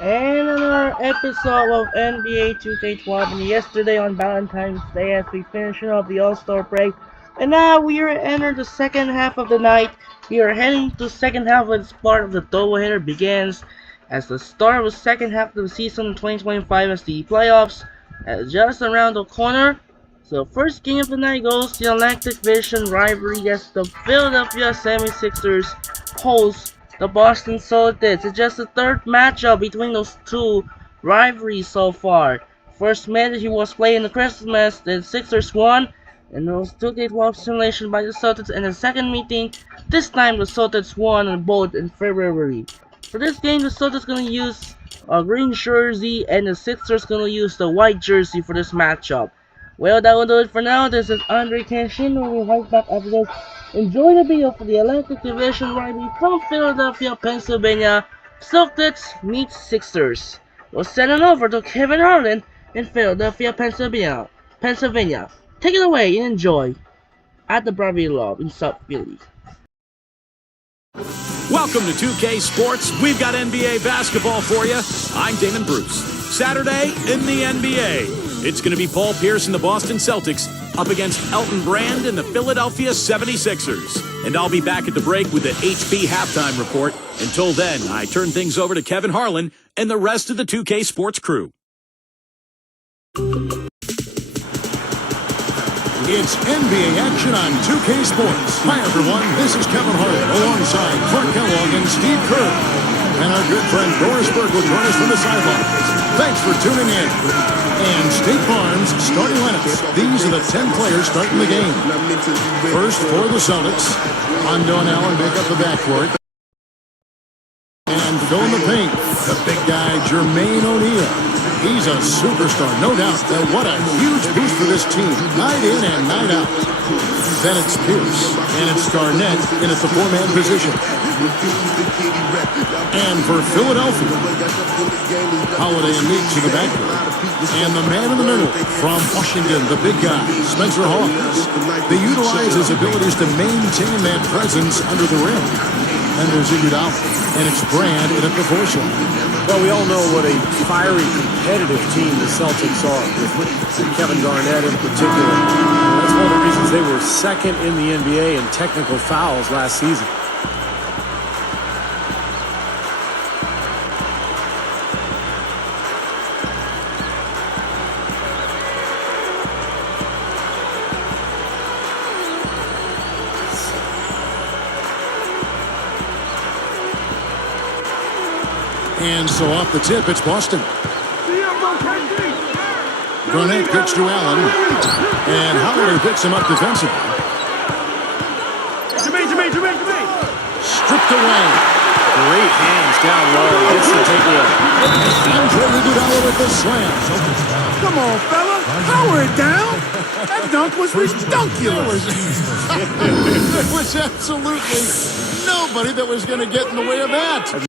And another episode of NBA 2K12 and yesterday on Valentine's Day as we finish up the All-Star break. And now we are entering the second half of the night. We are heading to the second half when this part of the doubleheader begins as the start of the second half of the season 2025 as the playoffs are just around the corner. So first game of the night goes to the Atlantic Division rivalry as the Philadelphia 76ers host the Boston Celtics. It's just the third matchup between those two rivalries so far. First match he was playing the Christmas, the Sixers won, and those 2K12 simulation by the Celtics. And the second meeting, this time the Celtics won both in February. For this game, the Celtics gonna use a green jersey, and the Sixers gonna use the white jersey for this matchup. Well, that will do it for now. This is Andre Kenshin. We'll be right back after this. Enjoy the video for the Atlantic Division rivalry from Philadelphia, Pennsylvania. Celtics meet Sixers. We'll send it over to Kevin Harlan in Philadelphia, Pennsylvania. Take it away and enjoy at the Bravely Love in South Philly. Welcome to 2K Sports. We've got NBA basketball for you. I'm Damon Bruce. Saturday in the NBA. It's going to be Paul Pierce and the Boston Celtics up against Elton Brand and the Philadelphia 76ers. And I'll be back at the break with the HP halftime report. Until then, I turn things over to Kevin Harlan and the rest of the 2K Sports crew. It's NBA action on 2K Sports. Hi, everyone. This is Kevin Harlan alongside Clark Kellogg and Steve Kerr. And our good friend Doris Burke will join us from the sidelines. Thanks for tuning in. And State Farm's starting lineups. These are the 10 players starting the game. First for the Celtics, Hondo and Allen make up the backcourt. And filling the paint, the big guy, Jermaine O'Neal. He's a superstar, no doubt. And what a huge boost for this team, night in and night out. Then it's Pierce, and it's Garnett in at the four-man position. And for Philadelphia, Holiday and Meeks in the backcourt. And the man in the middle from Washington, the big guy, Spencer Hawes. They utilize his abilities to maintain that presence under the rim. And there's Iguodala, and it's Brand in at the fourth line. Well, we all know what a fiery, competitive team the Celtics are, with Kevin Garnett in particular. That's one of the reasons they were second in the NBA in technical fouls last season. And so off the tip, it's Boston. Garnett pitch to Allen. And Howard picks him up defensively. Jermaine. Stripped away. Great hands down low. Gets the takeaway. Andre Iguodala with the slam. Come on, fella. Power it down. That dunk was ridiculous. There was absolutely nobody that was going to get in the way of that.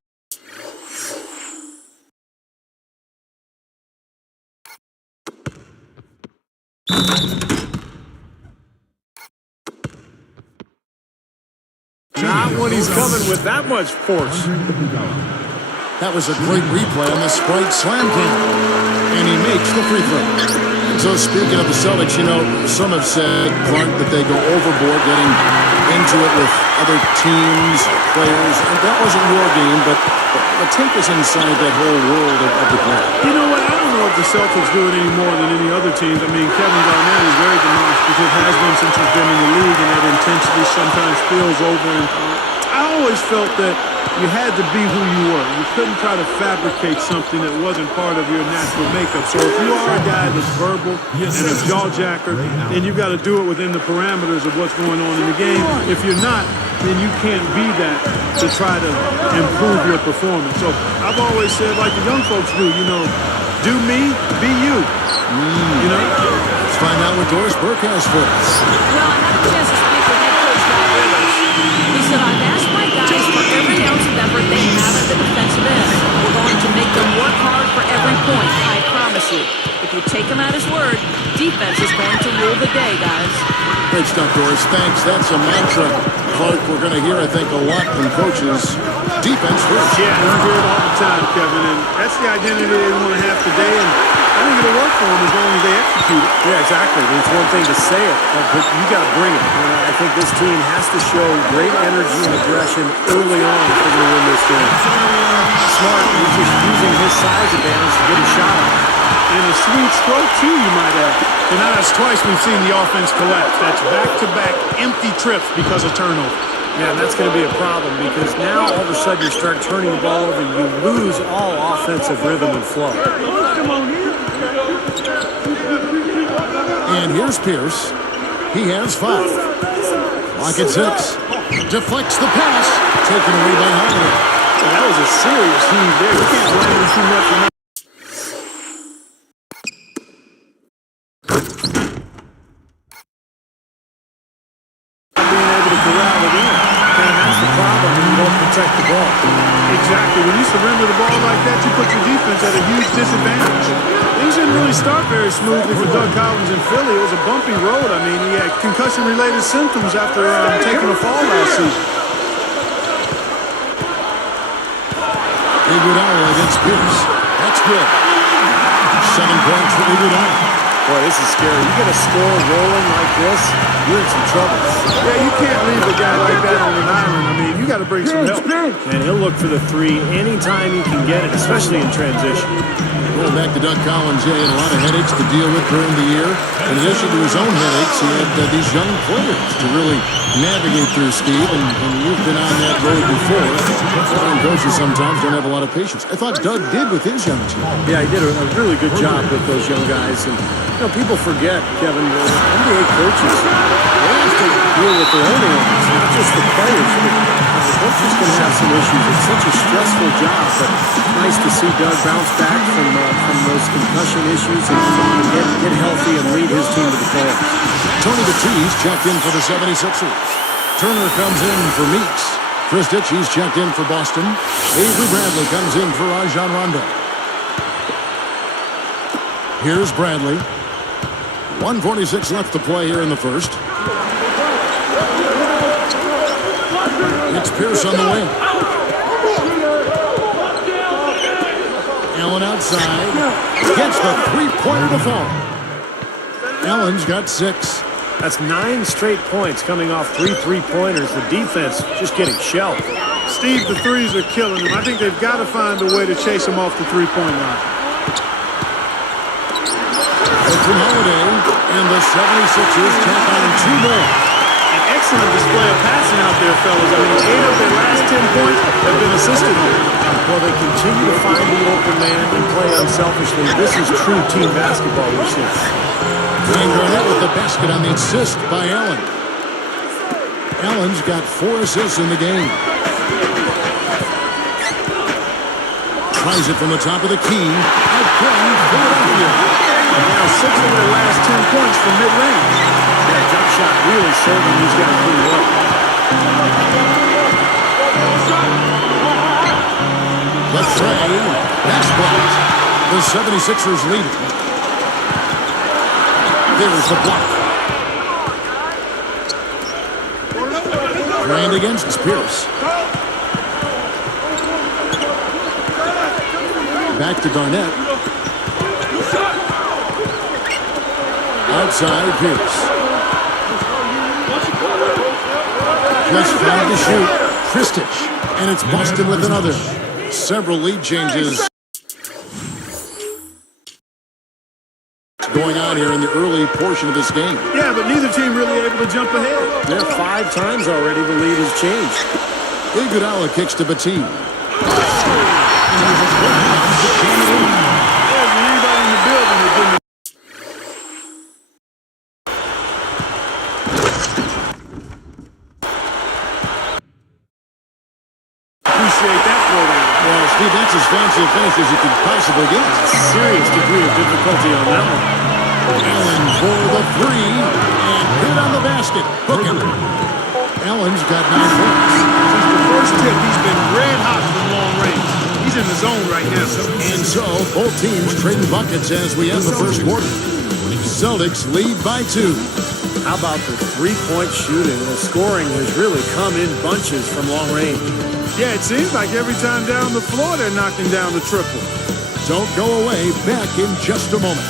Not when he's coming with that much force. That was a great replay on the Sprite Slam King. And he makes the free throw. And so speaking of the Celtics, you know, some have said, Clark, that they go overboard getting into it with other teams, players. And that wasn't your game, but take us inside that whole world of the play. You know what? I don't know if the Celtics do it any more than any other teams. I mean, Kevin Garnett is very demonstrative, has been since he's been in the league, and that intensity sometimes spills over. And I always felt that you had to be who you were. You couldn't try to fabricate something that wasn't part of your natural makeup. So if you are a guy that's verbal and a jawjacker, then you got to do it within the parameters of what's going on in the game. If you're not, then you can't be that to try to improve your performance. So I've always said, like the young folks do, you know, do me, be you. You know? Let's find out what Doris Burke has for us. Well, I had a chance to speak with head coach Doc Rivers. He said, I've asked my guys for every ounce of effort they have at the defensive end. We're going to make them work hard for every point, I promise you. If you take him at his word, defense is going to rule the day, guys. Great stuff, Doris. Thanks. That's a mantra, Clark, we're going to hear, I think, a lot from coaches. Defense first. Yeah, you hear it all the time, Kevin, and that's the identity they want to have today, and I think it'll work for them as long as they execute it. Yeah, exactly. It's one thing to say it, but you got to bring it. And I think this team has to show great energy and aggression early on if they're going to win this game. Smart, he's just using his size advantage to get a shot on. And a sweet stroke, too, you might add. And now that's twice we've seen the offense collapse. That's back-to-back empty trips because of turnover. Yeah, and that's going to be a problem because now all of a sudden you start turning the ball over and you lose all offensive rhythm and flow. And here's Pierce. He has 5. Lock at 6. Deflects the pass. Taken away by Holiday. Well, that was a serious heave there. You can't blame him too much for not. Protect the ball. Exactly. When you surrender the ball like that, you put your defense at a huge disadvantage. Things didn't really start very smoothly for Doug Collins in Philly. It was a bumpy road. I mean, he had concussion-related symptoms after taking a fall last season. Iguodala against Pierce. That's good. 7 points for Iguodala. Boy, this is scary. You get a score rolling like this, you're in some trouble. Yeah, you can't leave a guy like that on an island. I mean, you got to bring some help. And he'll look for the 3 anytime he can get it, especially in transition. Going back to Doug Collins, he had a lot of headaches to deal with during the year. In addition to his own headaches, he had these young players to really navigate through, Steve, and you've been on that road before. Foreign coaches sometimes don't have a lot of patience. I thought Doug did with his young team. Yeah, he did a really good job with those young guys. And you know, people forget, Kevin, the NBA coaches, they have to deal with their own ailments, not just the players. The coaches can have some issues. It's such a stressful job, but it's nice to see Doug bounce back from those concussion issues and get healthy and lead his team to the playoffs. Tony Batiste checked in for the 76ers. Turner comes in for Meeks. Chris Ditchy's checked in for Boston. Avery Bradley comes in for Rajon Rondo. Here's Bradley. 1:46 left to play here in the first. It's Pierce on the wing. Allen outside. Gets the three-pointer to fall. Allen's got 6. That's 9 straight points coming off 3 three-pointers. The defense just getting shelled. Steve, the threes are killing them. I think they've got to find a way to chase them off the three-point line. From Holiday, and the 76ers tack on 2 more. An excellent display of passing out there, fellas. I mean, 8 of their last 10 points have been assisted. Well, they continue to find the open man and play unselfishly. This is true team basketball we've seen. And Garnett with the basket on the assist by Allen. Allen's got 4 assists in the game. Tries it from the top of the key. Outplaying Philadelphia. And now 6 of their last 10 points from mid-range. That jump shot really serving these guys pretty well. The tray. That's blocked. The 76ers lead it. There's the block. Drained against Pierce. Back to Garnett. Outside Pierce. Just 5 to shoot. Kristich. And it's Boston with another. Several lead changes going on here in the early portion of this game. Yeah, but neither team really able to jump ahead. Yeah, 5 times already the lead has changed. Iguodala kicks to Batiste. There's anybody in the building that didn't. Appreciate that throwdown. Well, Steve, that's as fancy a finish as you could possibly get. Serious degree of difficulty on that one. Allen for the 3, and hit on the basket. Booking. Allen's got 9 points. Since the first tip, he's been red hot from long range. He's in the zone right now. And so, both teams trading buckets as we end the first quarter. Celtics lead by 2. How about the three-point shooting? The scoring has really come in bunches from long range. Yeah, it seems like every time down the floor they're knocking down the triple. Don't go away. Back in just a moment.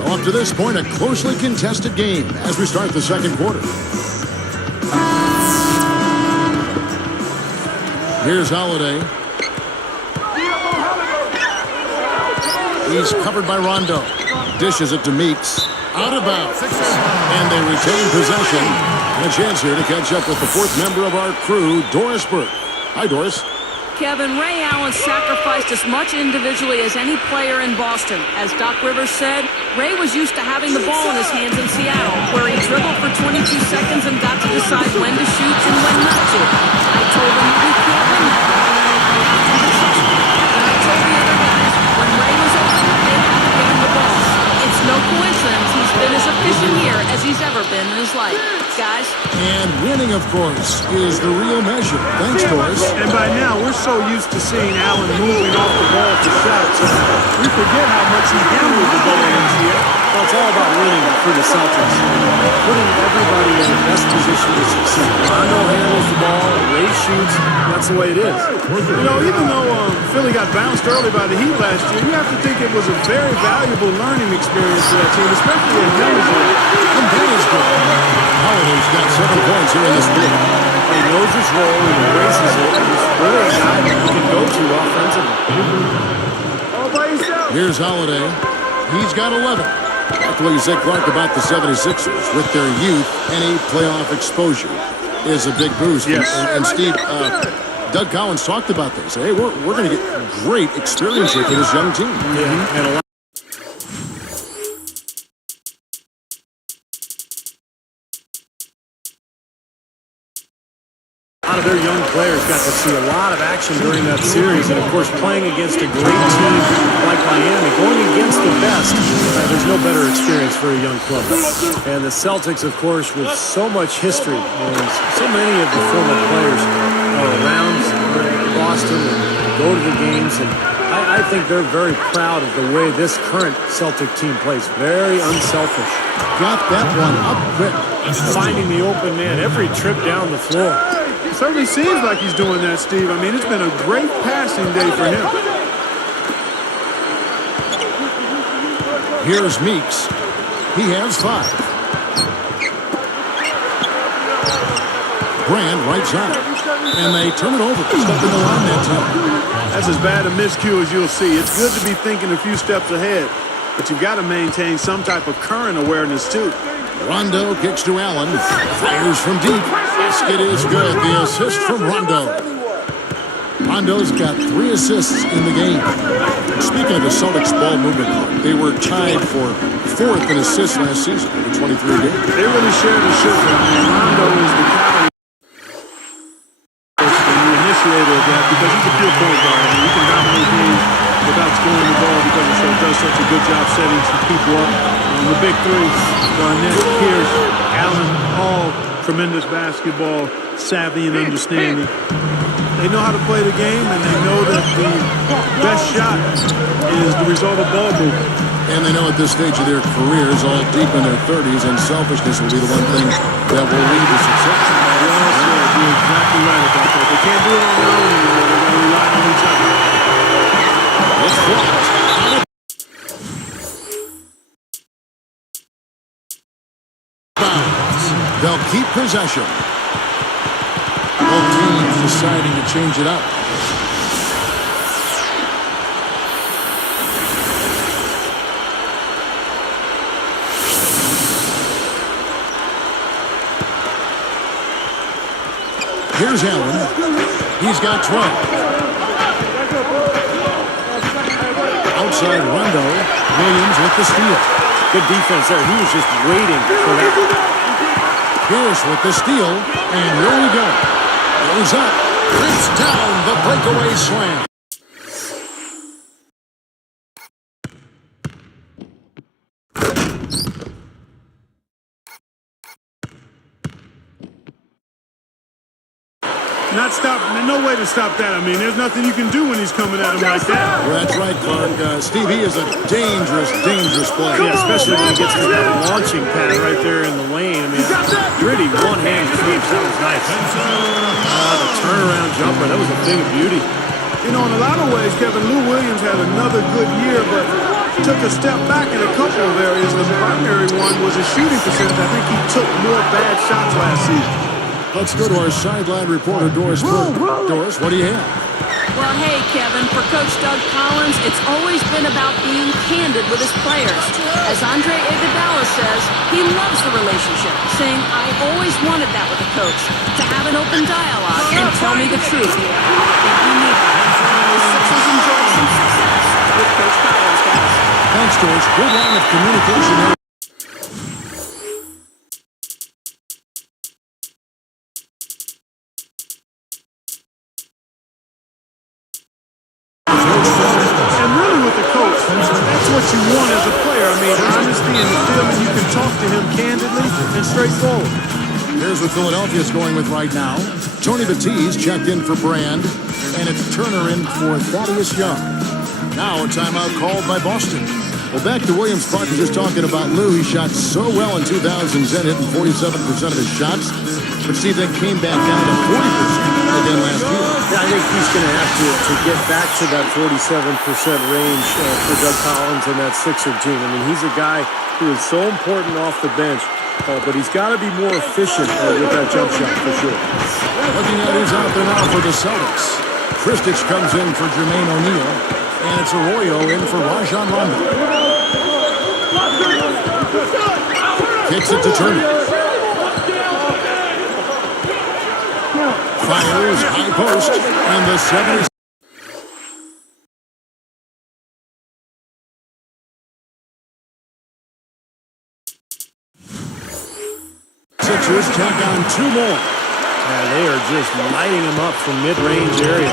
Well, up to this point, a closely contested game as we start the second quarter. Here's Holiday. He's covered by Rondo. Dishes it to Meeks. Out of bounds. And they retain possession. And a chance here to catch up with the fourth member of our crew, Doris Burke. Hi, Doris. Kevin, Ray Allen sacrificed as much individually as any player in Boston. As Doc Rivers said, Ray was used to having the ball in his hands in Seattle, where he dribbled for 22 seconds and got to decide when to shoot and when not to. I told him, we can't win that. And I told the other guys, when Ray was open, they had to give him the ball. It's no coincidence he's been as efficient here as he's ever been in his life. Guys. And winning, of course, is the real measure. Thanks, Doris. And by now, we're so used to seeing Allen moving off the ball for shots, we forget how much he handled the ball in Seattle. Well, it's all about winning for the Celtics. Putting everybody in the best position to succeed. Rondo handles the ball, Ray shoots. That's the way it is. You know, even though Philly got bounced early by the Heat last year, you have to think it was a very valuable learning experience for that team, especially in Denver. And that is good. Holiday's got 7 points here in this quarter. He knows his role, he embraces it, and he's really a guy that you can go to offensively. All by yourself. Here's Holiday. He's got 11. Like what you said, Clark, about the 76ers. With their youth, any playoff exposure is a big boost. Yes. And Steve, Doug Collins talked about this. Hey, we're going to get great experience here for this young team. Yeah, and a lot of their young players got to see a lot of action during that series, and of course playing against a great team like Miami, going against the best, there's no better experience for a young club. And the Celtics, of course, with so much history, and so many of the former players are around Boston and go to the games, and I think they're very proud of the way this current Celtic team plays. Very unselfish. Got that one up quick. Finding the open man every trip down the floor. It certainly seems like he's doing that, Steve. I mean, it's been a great passing day for him. Here's Meeks. He has 5. Brand right side. And they turn it over. Stepping the line that time. That's as bad a miscue as you'll see. It's good to be thinking a few steps ahead, but you've got to maintain some type of current awareness, too. Rondo kicks to Allen. Fires from deep. Basket is good. The assist from Rondo. Rondo's got 3 assists in the game. Speaking of the Celtics ball movement, they were tied for 4th in assists last season in 23 games. They really shared the sugar. I mean, Rondo is the guy, the initiator of that, because he's a pure point guard. I mean, he can dominate games without scoring the ball because he does such a good job setting some people up. The big 3, Garnett, Pierce, Allen, all tremendous basketball savvy and understanding. They know how to play the game, and they know that the best shot is the result of ball movement. And they know at this stage of their careers, all deep in their 30s, and selfishness will be the one thing that will lead to success. Well said. You're exactly right about that. They can't do it on their own anymore. They're going to rely on each other. It's blocked. They'll keep possession. Both teams deciding to change it up. Here's Allen. He's got 12. Outside Rondo. Williams with the steal. Good defense there. He was just waiting for that. Pierce with the steal, and here we go. Goes up, rips down the breakaway slam. There's no way to stop that. I mean, there's nothing you can do when he's coming at him like that. Well, that's right, Clark. Steve, he is a dangerous, dangerous player. Yeah, especially when he gets to that launching pad right there in the lane. I mean, pretty one-hand sweep. That was nice. The turnaround jumper, that was a thing of beauty. You know, in a lot of ways, Kevin, Lou Williams had another good year, but took a step back in a couple of areas. The primary one was his shooting percentage. I think he took more bad shots last season. Let's go to our sideline reporter, Doris Burke. Doris, what do you have? Well, hey, Kevin, for Coach Doug Collins, it's always been about being candid with his players. As Andre Iguodala says, he loves the relationship, saying, I always wanted that with a coach, to have an open dialogue and tell me the truth. I think we need that. The Sixers enjoyed some success with Coach Collins, guys. Thanks, Doris. Good line of communication there. And really with the coach, that's what you want as a player. I mean, honesty and the feeling you can talk to him candidly and straightforward. Here's what Philadelphia's going with right now. Tony Batiste checked in for Brand, and it's Turner in for Thaddeus Young. Now a timeout called by Boston. Well, back to Williams' part, just talking about Lou. He shot so well in 2010, hitting 47% of his shots. But Steve, that came back down to 40% again last year. Yeah, I think he's going to have to get back to that 47% range for Doug Collins and that Sixer team. I mean, he's a guy who is so important off the bench, but he's got to be more efficient with that jump shot for sure. Looking at who's out there now for the Celtics. Christich comes in for Jermaine O'Neal, and it's Arroyo in for Rajon Rondo. Kicks it to Turner. Fires high post, and the 76ers tack on two more. Yeah, they are just lighting him up from mid-range area.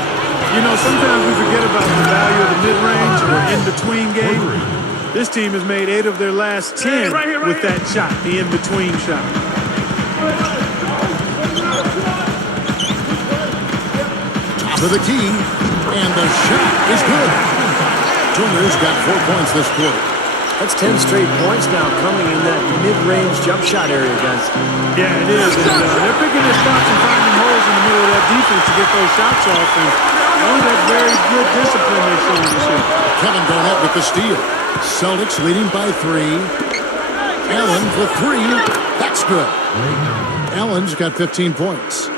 You know, sometimes we forget about the value of the mid-range or in-between game. This team has made 8 of their last 10 with that shot, the in-between shot. To the key, and the shot is good. Turner's got 4 points this quarter. That's 10 straight points now coming in that mid-range jump shot area, guys. Yeah, it is. And, they're picking their spots and finding holes in the middle of that defense to get those shots off. And that's very good discipline they're showing this year. Kevin Garnett with the steal. Celtics leading by 3. Allen for 3. That's good. Allen's got 15 points.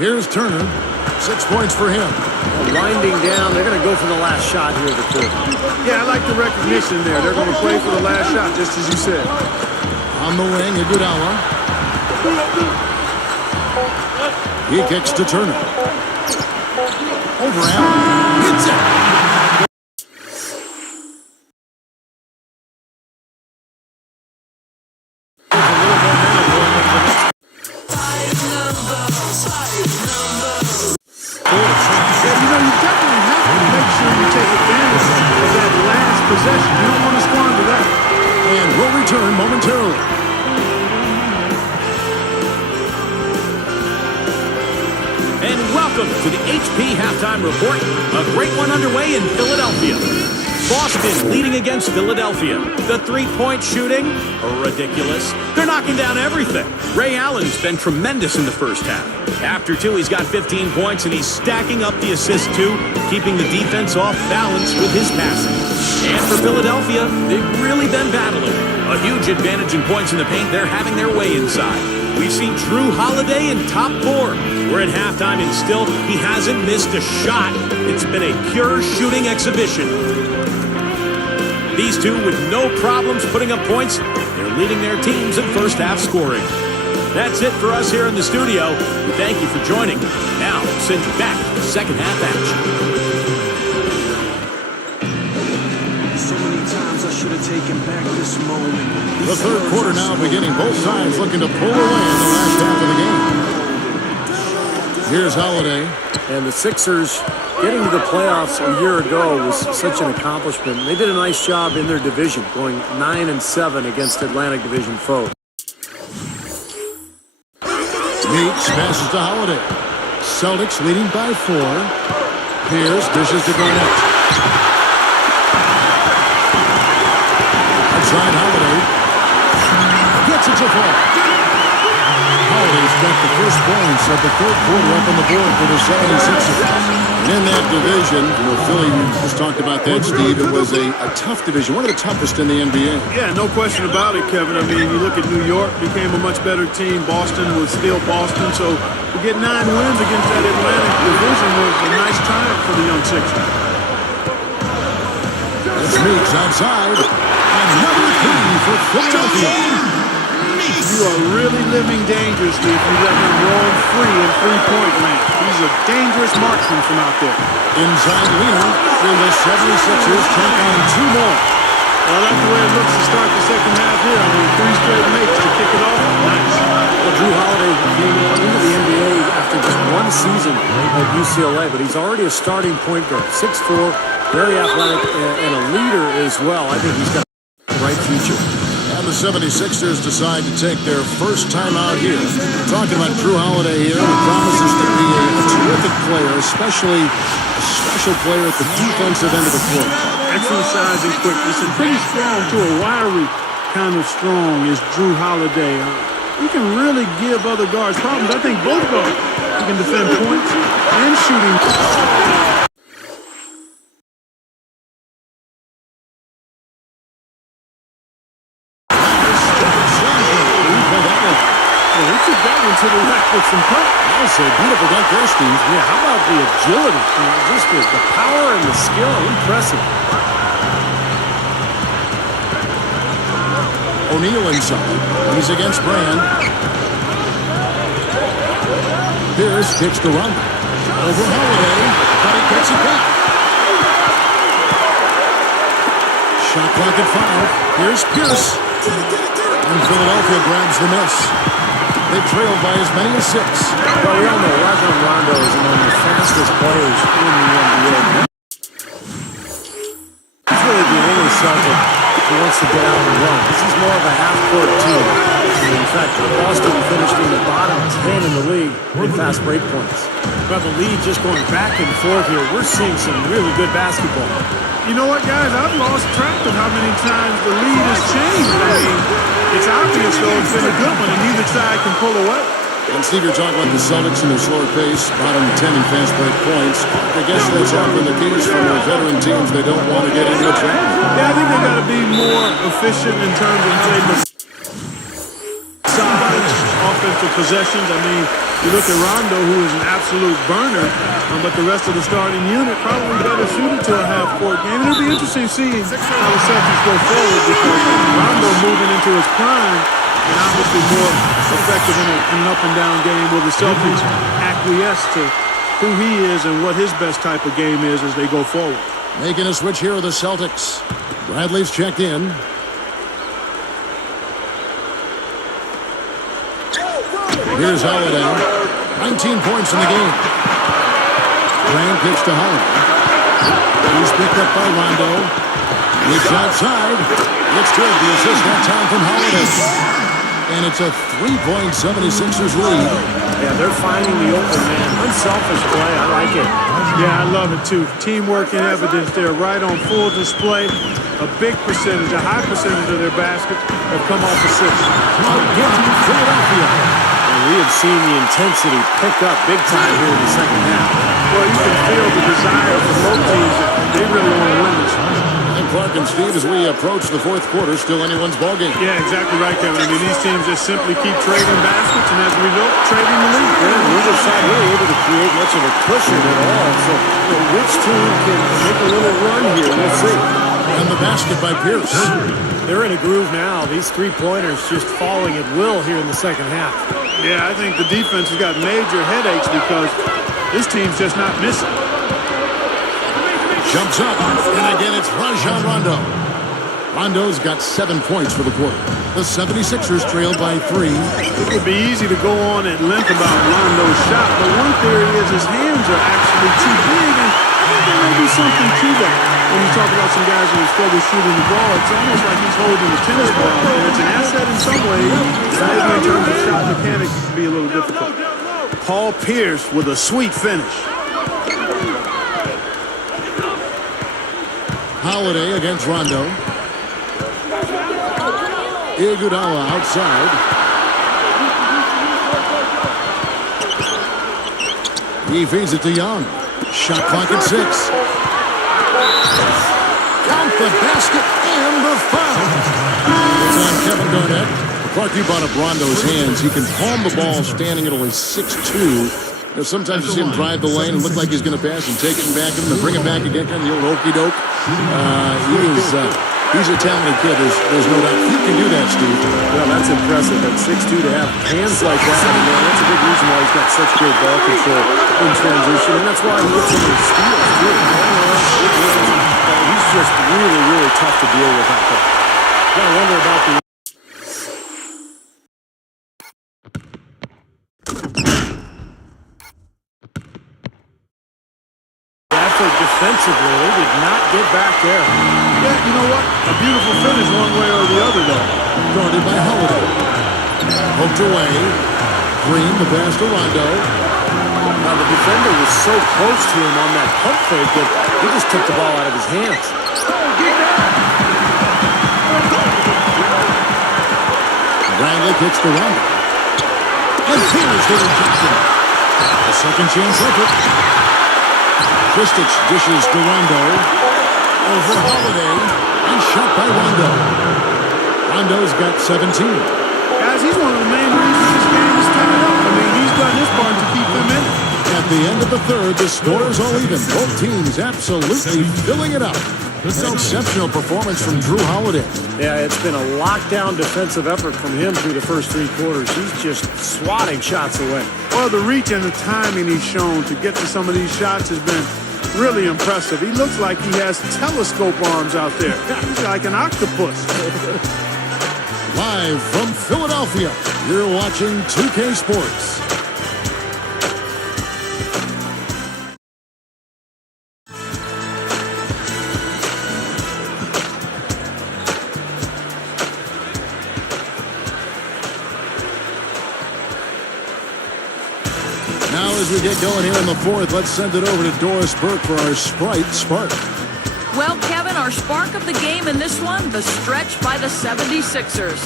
Here's Turner. 6 points for him. Winding down, they're going to go for the last shot here of the quarter. Yeah, I like the recognition there. They're going to play for the last shot, just as you said. On the wing, Iguodala. He kicks to Turner. Over Allen. Hits it. Possession. You don't want to squander that. And we'll return momentarily. And welcome to the HP Halftime Report. A great one underway in Philadelphia. Boston leading against Philadelphia. The three-point shooting, ridiculous. They're knocking down everything. Ray Allen's been tremendous in the first half. After 2, he's got 15 points, and he's stacking up the assists too, keeping the defense off balance with his passing. And for Philadelphia, they've really been battling. A huge advantage in points in the paint. They're having their way inside. We've seen Drew Holiday in top form. We're at halftime, and still, he hasn't missed a shot. It's been a pure shooting exhibition. These two with no problems putting up points. They're leading their teams in first half scoring. That's it for us here in the studio. We thank you for joining. Now, we'll send you back to the second half action. So many times I should have taken back this moment. The third quarter now beginning. Both sides looking to pull away in the last half of the game. Here's Holiday. And the Sixers getting to the playoffs a year ago was such an accomplishment. They did a nice job in their division, going 9-7 against Atlantic Division foes. Meeks passes to Holiday. Celtics leading by 4. Pierce dishes to Garnett. Outside Holiday. Gets it to fall. Holiday's got the first points of the third quarter up on the board for the 76ers. And in that division, Philly, you just talked about that, Steve. It was a tough division, one of the toughest in the NBA. Yeah, no question about it, Kevin. I mean, you look at New York, became a much better team. Boston was still Boston. So to get 9 wins against that Atlantic division was a nice triumph for the young Sixers. It's Meeks outside. Another three for Philadelphia. You are really living dangerously if you let him roam free in three-point range. He's a dangerous marksman from out there. Inside Lena, and the 76ers take on 2 more. Well, I like the way it looks to start the second half here. I mean, 3 straight makes to kick it off. Nice. Well, Drew Holiday came into the NBA after just 1 season at UCLA, but he's already a starting point guard. 6'4", very athletic, and a leader as well. I think he's got a bright future. And the 76ers decide to take their first time out here. Talking about Drew Holiday here, who promises to be a terrific player, especially a special player at the defensive end of the court. Excellent size and quickness, and pretty strong to a wiry kind of strong is Drew Holiday. He can really give other guards problems. I think both guards can defend points and shooting. He took that one to the rack with some pump. That's a beautiful dunk there, Steve. Yeah, how about the agility? Just the power and the skill. Impressive. O'Neal inside. He's against Brand. Pierce kicks to Rondo. Over Holiday, but he gets it back. Shot clock at 5. Here's Pierce. And Philadelphia grabs the miss. They trailed by as many as 6. Well, we all know Rajon Rondo is one of the fastest players in the NBA. He's really the only Celtic who wants to get out and run. This is more of a half-court team. In fact, Boston finished in the bottom 10 in the league in fast break points. But the lead just going back and forth here. We're seeing some really good basketball. You know what, guys? I've lost track of how many times the lead has changed. I mean, it's obvious, though, it's been a good one, and neither side can pull away. And Steve, you're talking about the Celtics and their slower pace, bottom 10 in fast break points. I guess that's often the case for their veteran teams. They don't want to get into a trap. Yeah, I think they got to be more efficient in terms of how they massage offensive possessions. I mean, you look at Rondo, who is an absolute burner, but the rest of the starting unit probably better suited to a half-court game. And it'll be interesting seeing how the Celtics go forward because Rondo moving into his prime and obviously more effective in an up-and-down game. Will the Celtics acquiesce to who he is and what his best type of game is as they go forward? Making a switch here are the Celtics. Bradley's checked in. Here's Holiday. 19 points in the game. Grant kicks to Holiday. He's picked up by Rondo. It's outside. It's good. The assist that time from Holiday. And it's a 3-point 76ers lead. Yeah, they're finding the open man. Unselfish play. I like it. Yeah, I love it too. Teamwork and evidence there, right on full display. A big percentage, a high percentage of their baskets have come off assists. Again, Philadelphia. And we have seen the intensity pick up big time here in the second half. Well, you can feel the desire for both teams. They really want to win this. And Clark and Steve, as we approach the fourth quarter, still anyone's ballgame. Yeah, exactly right, Kevin. I mean, these teams just simply keep trading baskets, and as a result, trading the lead. Yeah, neither side really able to create much of a cushion at all. So, which team can make a little run here? We'll see. And the basket by Pierce. They're in a groove now. These three-pointers just falling at will here in the second half. Yeah, I think the defense has got major headaches because this team's just not missing. Jumps up, and again it's Rajon Rondo. Rondo's got 7 points for the quarter. The 76ers trailed by 3. It would be easy to go on at length about Rondo's shot, but one theory is his hands are actually too big, and I think there may be something to that. When you talk about some guys who struggle shooting the ball, it's almost like he's holding a tennis ball, and it's an asset in some ways, but maybe in terms of shot mechanics, it can be a little difficult. Paul Pierce with a sweet finish. Holiday against Rondo. Iguodala outside. He feeds it to Young. Shot clock at 6. Count the basket and the foul. It's on Kevin Garnett. Clark, you brought up Rondo's hands. He can palm the ball standing at only 6'2". Sometimes you see him drive the lane and look like he's going to pass and take it and back him and bring it back again, kind of the old okey-doke. He's a talented kid. There's no doubt. He can do that, Steve. Well, that's impressive. At 6'2" to have hands like that, that's a big reason why he's got such great ball control in transition, and that's why he gets so many steals, too. He's just really, really tough to deal with out there. You gotta wonder about the defensively, they did not get back there. Yeah, you know what? A beautiful finish one way or the other, though. Guarded by Holiday. Poked away. Green, the pass to Rondo. Now, the defender was so close to him on that pump fake that he just took the ball out of his hands. Bradley kicks to Rondo. And here's the rejection. A second chance effort. Kristich dishes to Rondo. Over Holiday. And shot by Rondo. Rondo's got 17. Guys, he's one of the main reasons this game is tied up. I mean, he's done his part to keep them in. At the end of the third, the score's all even. Both teams absolutely filling it up. An exceptional performance from Drew Holiday. Yeah, it's been a lockdown defensive effort from him through the first 3 quarters. He's just swatting shots away. Well, the reach and the timing he's shown to get to some of these shots has been really impressive. He looks like he has telescope arms out there. He's like an octopus. Live from Philadelphia, you're watching 2K Sports. Now as we get going here in the fourth, let's send it over to Doris Burke for our Sprite Spark. Well, Kevin, our spark of the game in this one, the stretch by the 76ers.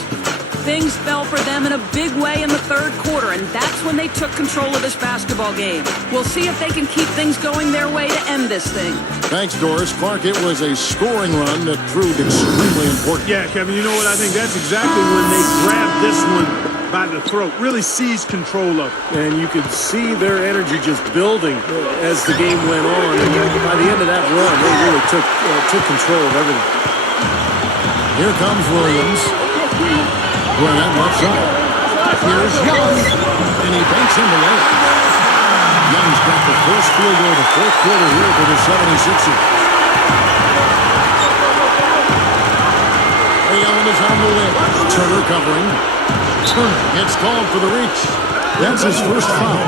Things fell for them in a big way in the third quarter, and that's when they took control of this basketball game. We'll see if they can keep things going their way to end this thing. Thanks, Doris. Clark, it was a scoring run that proved extremely important. Yeah, Kevin, you know what? I think that's exactly when they grabbed this one by the throat, really seized control of it. And you could see their energy just building as the game went on. And by the end of that run, they really took control of everything. Here comes Williams. Burnett left side. Here's Young. And he banks in the layup. Young's got the first field goal of the fourth quarter here for the 76ers. Young is on the wing. Turner covering. Turner gets called for the reach. That's his first foul.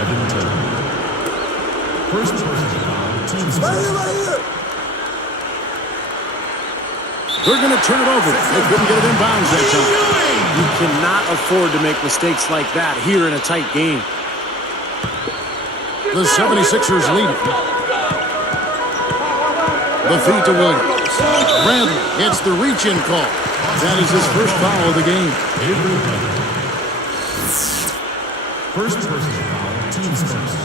Evan Turner. First personal foul, team's first. They're going to turn it over. They couldn't get it in bounds that time. You cannot afford to make mistakes like that here in a tight game. The 76ers lead it. The feed to Williams. Bradley gets the reach-in call. That is his first foul of the game. First personal foul, team's first.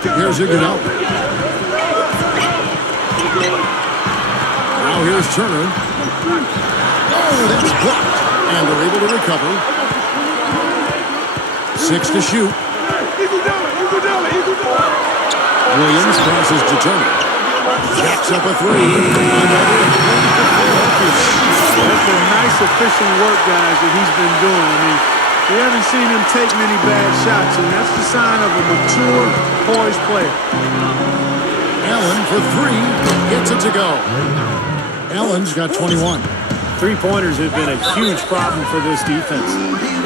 Here's Iguodala. Now here's Turner. Oh, that's blocked. And they're able to recover. 6 to shoot. Williams passes to Turner. Jacks up a 3. That's some nice, efficient work, guys, that he's been doing. I mean, we haven't seen him take many bad shots, and that's the sign of a mature, poised player. Allen for 3. Gets it to go. Allen's got 21. Three-pointers have been a huge problem for this defense.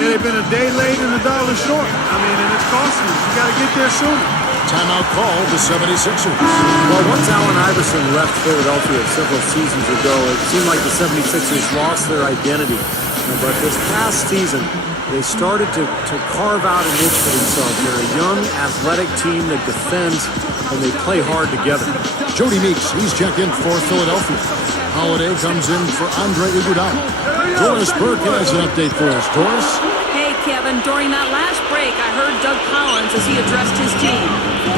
Yeah, they've been a day late and $1 short. I mean, and it's costing them. You got to get there sooner. timeout call, the 76ers. Well, once Allen Iverson left Philadelphia several seasons ago, it seemed like the 76ers lost their identity. But this past season, they started to carve out a niche for themselves. They're a young, athletic team that defends, and they play hard together. Jody Meeks, he's checked in for Philadelphia. Holiday comes in for Andre Iguodala. Doris Burke has an update for us. Doris? Hey, Kevin, during that last break, I heard Doug Collins as he addressed his team.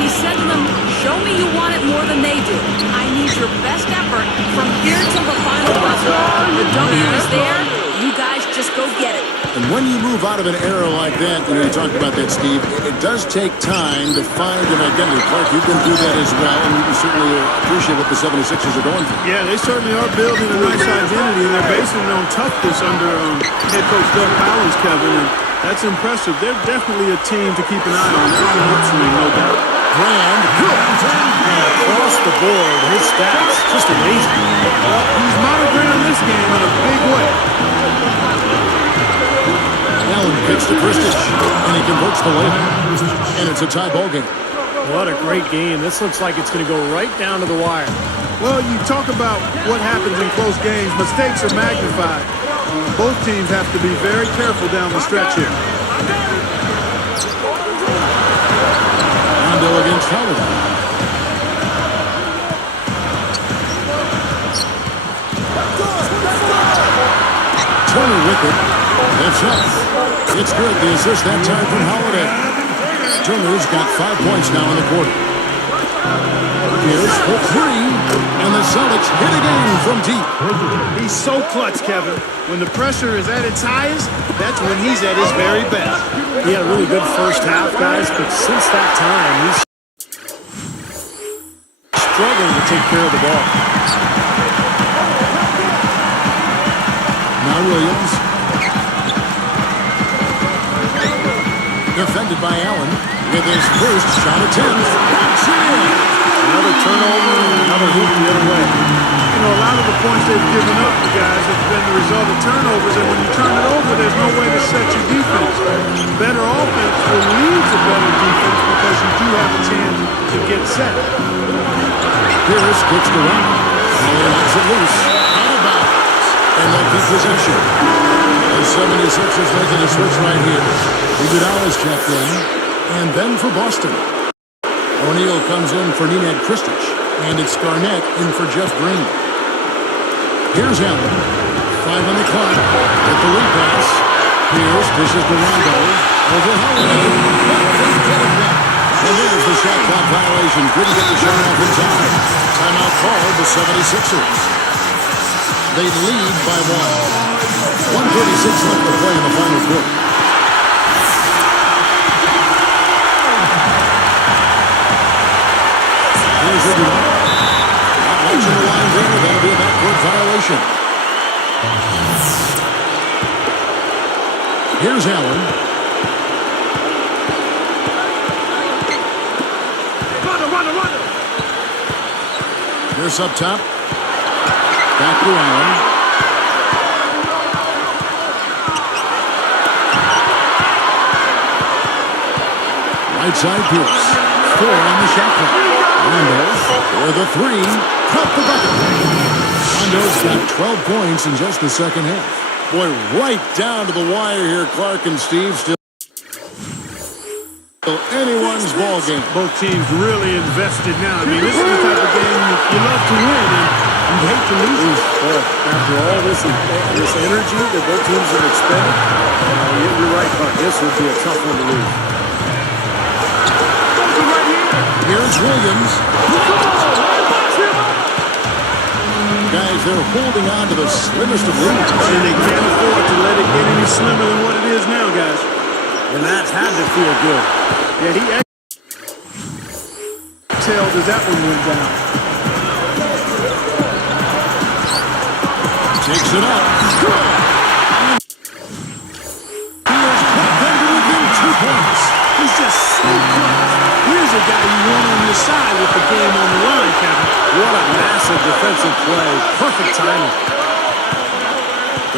He said to them, show me you want it more than they do. I need your best effort from here till the final buzzer. The W is there. You guys just go get it. And when you move out of an era like that, you talked about that, Steve, it does take time to find an identity. Clark, you've been through that as well, and you certainly appreciate what the 76ers are going through. Yeah, they certainly are building a nice identity, and they're basing it on toughness under head coach Doug Collins, Kevin, and that's impressive. They're definitely a team to keep an eye on. They're on the upswing, no doubt. Brand, good. Across the board, his stats, just amazing. He's monogrammed this game in a big way. Allen kicks to Kristich, and he converts the layup. And it's a tie ball game. What a great game. This looks like it's going to go right down to the wire. Well, you talk about what happens in close games. Mistakes are magnified. Both teams have to be very careful down the stretch here. Rondo against Holiday. Turner with it. Left shot. It's good. The assist that time from Holiday. Turner's got 5 points now in the quarter. Here's for three. And the Celtics hit again from deep. He's so clutch, Kevin. When the pressure is at its highest, that's when he's at his very best. He had a really good first half, guys, but since that time, he's struggling to take care of the ball. Now Williams. Defended by Allen with his first shot attempt. That's it! Another turnover and another hoop the other way. You know, a lot of the points they've given up, the guys, have been the result of turnovers, and when you turn it over, there's no way to set your defense. Better offense will lead to better defense because you do have a chance to get set. Pierce kicks the run. He knocks it loose. Out of bounds. And they'll keep possession. The 76ers making a switch right here. Iguodala's checked in. And then for Boston. O'Neal comes in for Nenad Kristich. And it's Garnett in for Jeff Green. Here's Allen. 5 on the clock. With the lead pass. Pierce dishes to Rondo. Over Holiday. And there's the shot clock violation. Couldn't get the shot off in time. Timeout called the 76ers. They lead by 1. 1:36 left to play in the final quarter. Here's Iguodala. Not much in the line there. That'll be a backcourt violation. Here's Allen. Pierce up top. Back to Allen. Right side Pierce. 4 on the shot clock. Rondo for the 3. Cut the bucket. Rondo's got 12 points in just the second half. Boy, right down to the wire here, Clark and Steve. Still anyone's ball game. Both teams really invested now. I mean, this is the type of game you love to win, and you hate to lose it. After all this energy that both teams have expended, you're right, Clark. This would be a tough one to lose. Here's Williams. Guys, they're holding on to the slimmest of leads. And they can't afford to let it get any slimmer than what it is now, guys. And that had to feel good. Yeah, he exhaled as that one went down. Takes it up. Good. He has put them to within 2 points. He's just so close. Here's a guy you want on your side with the game on the line, Kevin. What a massive defensive play. Perfect timing.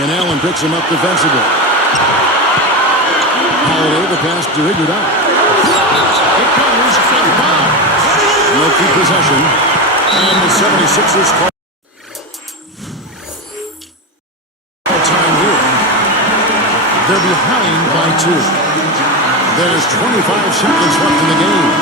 And Allen picks him up defensively. Holiday, the pass to Iguodala. It goes out of bounds. And they'll keep possession. And the 76ers call time here. They're behind by 2. There's 25 seconds left in the game.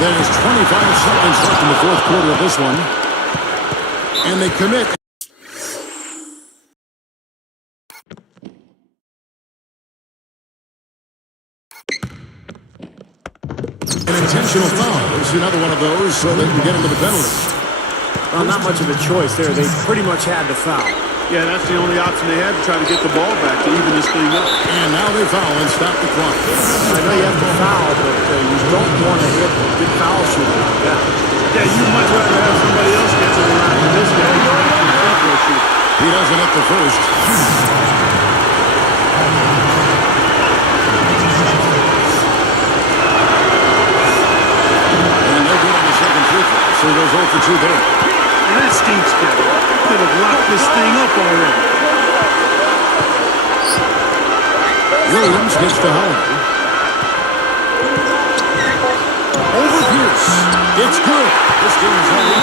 There's 25 seconds left in the fourth quarter of this one. And they commit. An intentional foul. It's another one of those so they can get into the penalty. Well, not much of a choice there. They pretty much had to foul. Yeah, that's the only option they had to try to get the ball back to even this thing up. And now they foul and stop the clock. I know you have to foul, but you don't want to hit a big foul shooter like that. Yeah, you'd much rather have somebody else get to the line than this guy. He doesn't hit the first. And no good on the second free throw, so he goes 0 for 2 there. And that stinks, Kevin. Could have locked this thing up already. Williams gets to Holiday. Over Pierce. It's good. This game is all in.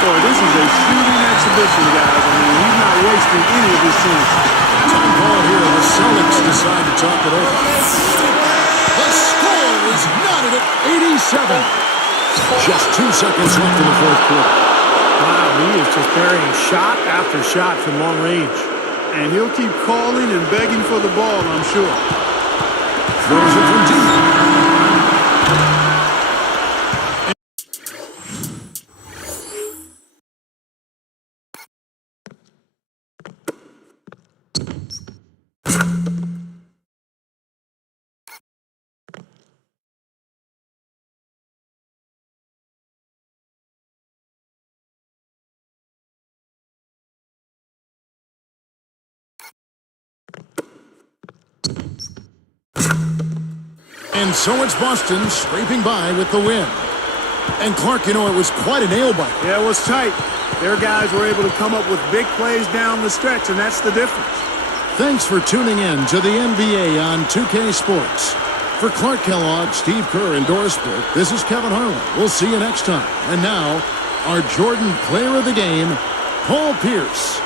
Boy, this is a shooting exhibition, guys. I mean, he's not wasting any of his chances. Time ball here. The Celtics decide to talk it over. The score is knotted at 87. Just 2 seconds left in the fourth quarter. Wow, he is just burying shot after shot from long range. And he'll keep calling and begging for the ball, I'm sure. Throws it from deep. And so it's Boston scraping by with the win. And Clark, you know, it was quite a nail-biter. Yeah, it was tight. Their guys were able to come up with big plays down the stretch, and that's the difference. Thanks for tuning in to the NBA on 2K Sports. For Clark Kellogg, Steve Kerr, and Doris Burke, this is Kevin Harlan. We'll see you next time. And now, our Jordan Player of the Game, Paul Pierce.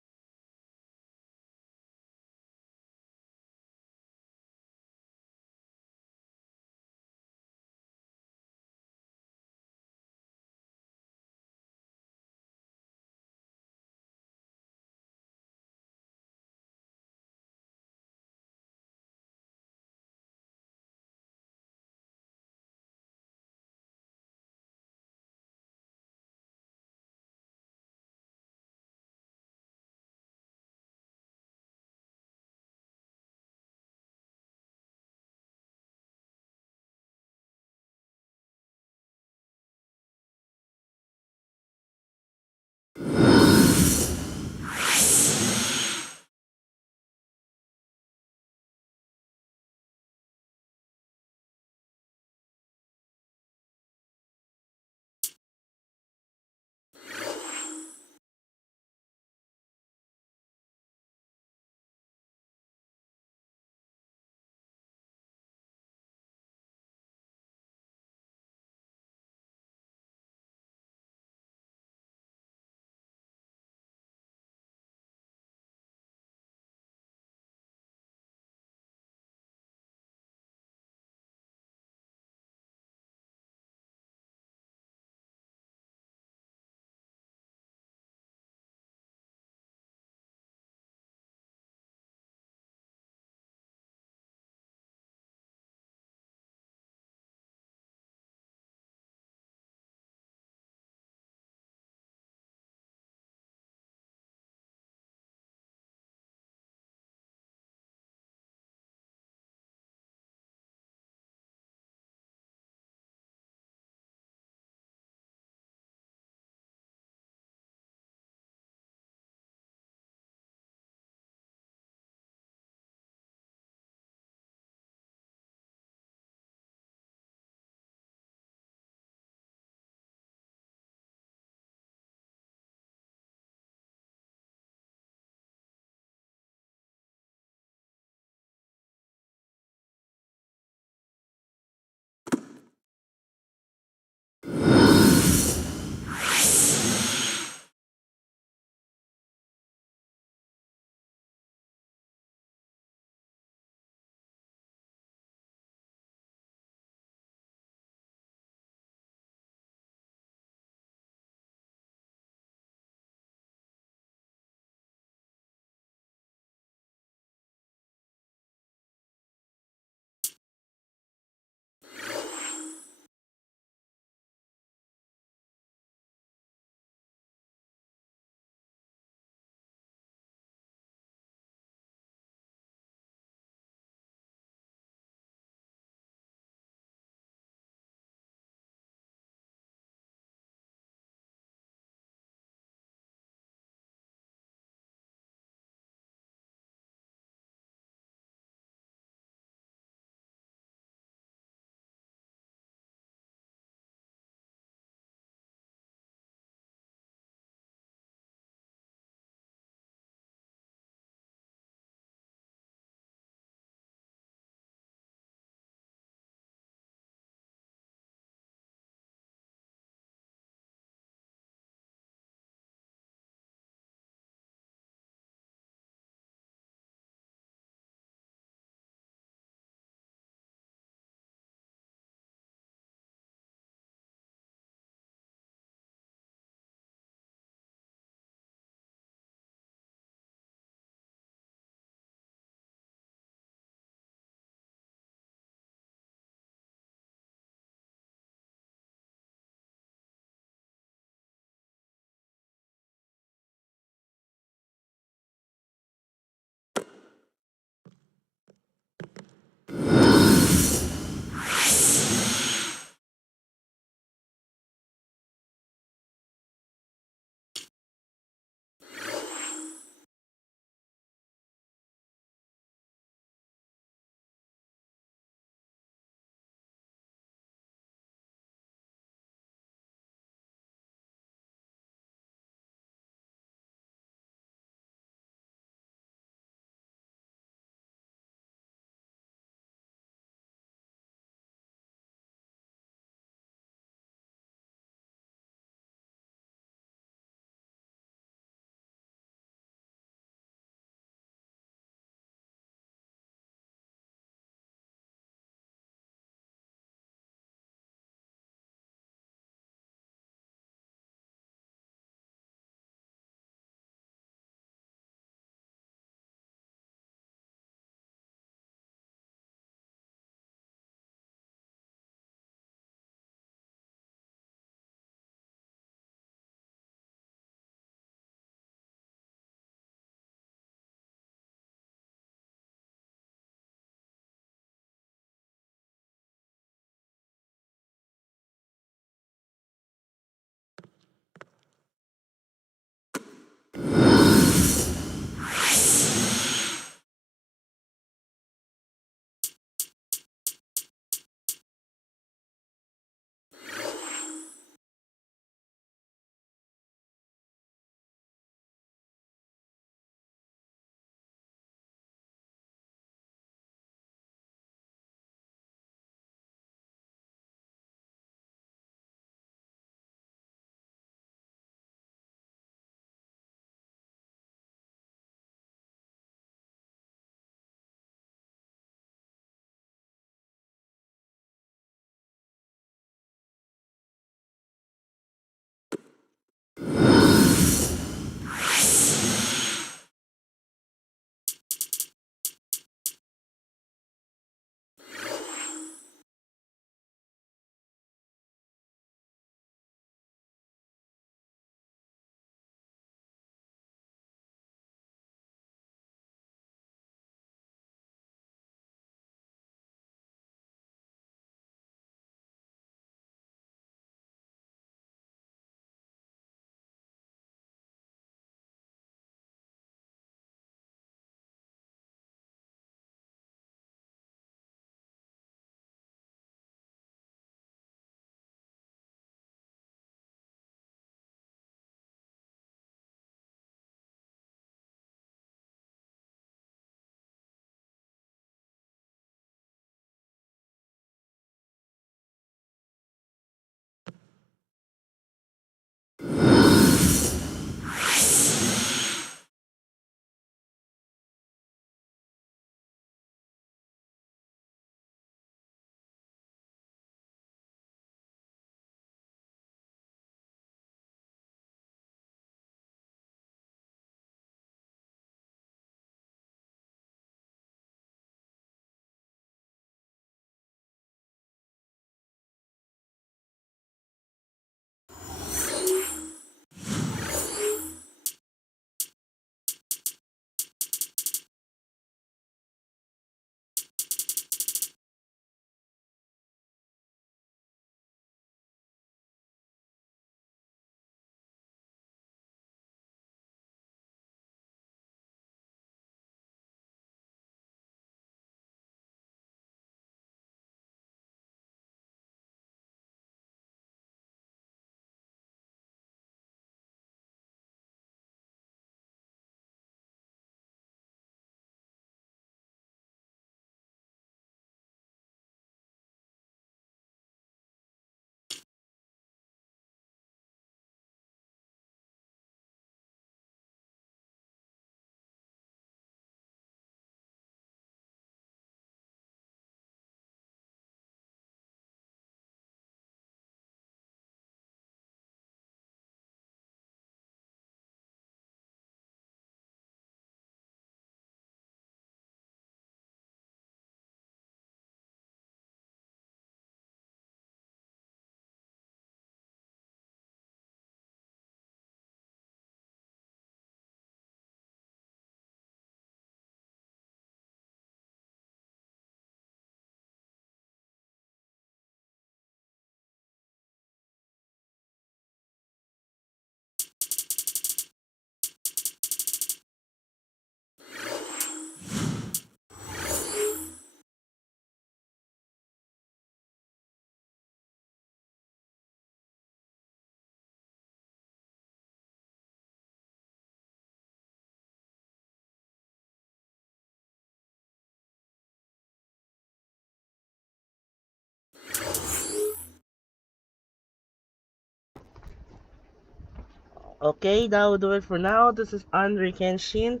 Okay, that will do it for now. This is Andre Kenshin.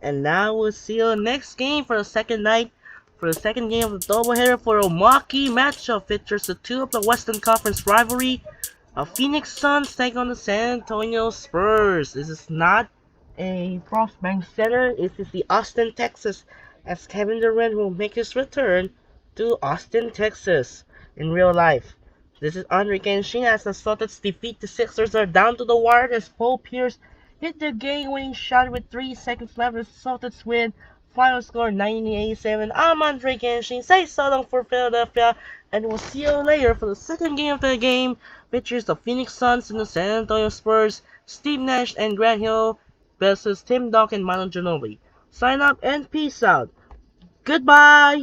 And now we'll see you next game for the second night. For the second game of the doubleheader for a marquee matchup features the two of the Western Conference rivalry. A Phoenix Suns take on the San Antonio Spurs. This is not a Frostbank Center. This is the Austin, Texas, as Kevin Durant will make his return to Austin, Texas in real life. This is Andre Kenshin as the Celtics defeat the Sixers are down to the wire as Paul Pierce hit the game-winning shot with 3 seconds left as Celtics win. Final score 1987. I'm Andre Kenshin. Say so long for Philadelphia, and we'll see you later for the second game of the game, which is the Phoenix Suns and the San Antonio Spurs. Steve Nash and Grant Hill versus Tim Duncan and Manu Ginobili. Sign up and peace out. Goodbye.